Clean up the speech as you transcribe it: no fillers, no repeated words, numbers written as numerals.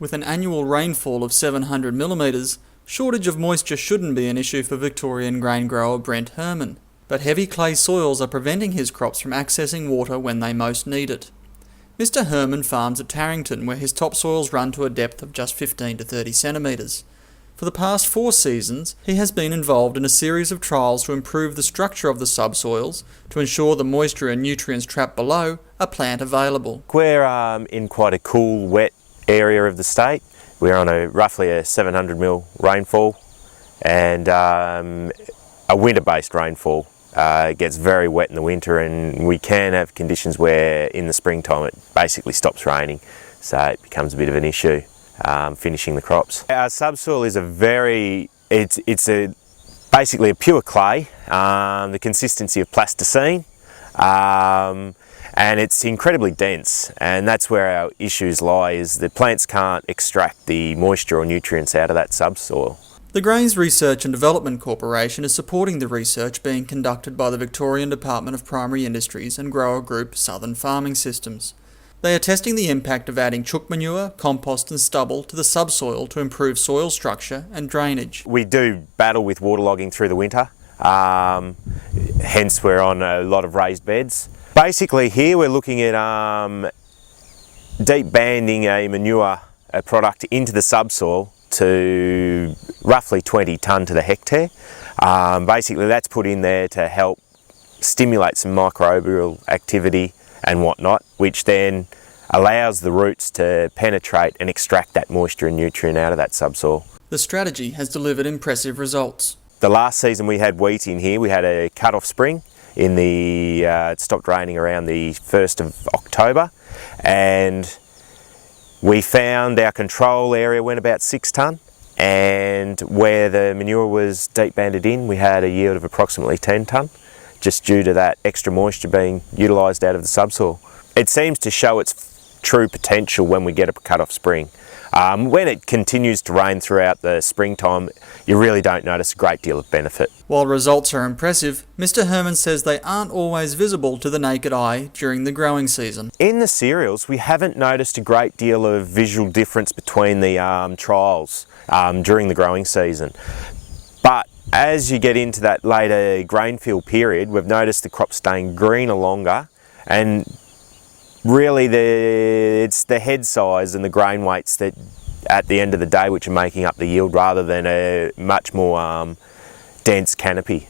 With an annual rainfall of 700 millimetres, shortage of moisture shouldn't be an issue for Victorian grain grower Brent Herrmann, but heavy clay soils are preventing his crops from accessing water when they most need it. Mr Herrmann farms at Tarrington, where his topsoils run to a depth of just 15 to 30 centimetres. For the past 4 seasons, he has been involved in a series of trials to improve the structure of the subsoils to ensure the moisture and nutrients trapped below are plant available. We're in quite a cool, wet area of the state. We're on roughly a 700 mil rainfall and a winter-based rainfall. It gets very wet in the winter, and we can have conditions where in the springtime it basically stops raining, so it becomes a bit of an issue finishing the crops. Our subsoil is basically a pure clay, the consistency of plasticine, and it's incredibly dense, and that's where our issues lie, is the plants can't extract the moisture or nutrients out of that subsoil. The Grains Research and Development Corporation is supporting the research being conducted by the Victorian Department of Primary Industries and grower group Southern Farming Systems. They are testing the impact of adding chook manure, compost and stubble to the subsoil to improve soil structure and drainage. We do battle with waterlogging through the winter, hence we're on a lot of raised beds. Basically here we're looking at deep banding a manure product into the subsoil to roughly 20 tonne to the hectare. Basically that's put in there to help stimulate some microbial activity and whatnot, which then allows the roots to penetrate and extract that moisture and nutrient out of that subsoil. The strategy has delivered impressive results. The last season we had wheat in here, we had a cut-off spring. It stopped raining around the 1st of October, and we found our control area went about 6 tonne, and where the manure was deep banded in, we had a yield of approximately 10 tonne, just due to that extra moisture being utilised out of the subsoil. It seems to show its true potential when we get a cut-off spring. When it continues to rain throughout the springtime, you really don't notice a great deal of benefit. While results are impressive, Mr Herrmann says they aren't always visible to the naked eye during the growing season. In the cereals, we haven't noticed a great deal of visual difference between the trials during the growing season. But as you get into that later grain field period, we've noticed the crop staying greener longer, and really it's the head size and the grain weights that at the end of the day which are making up the yield, rather than a much more dense canopy.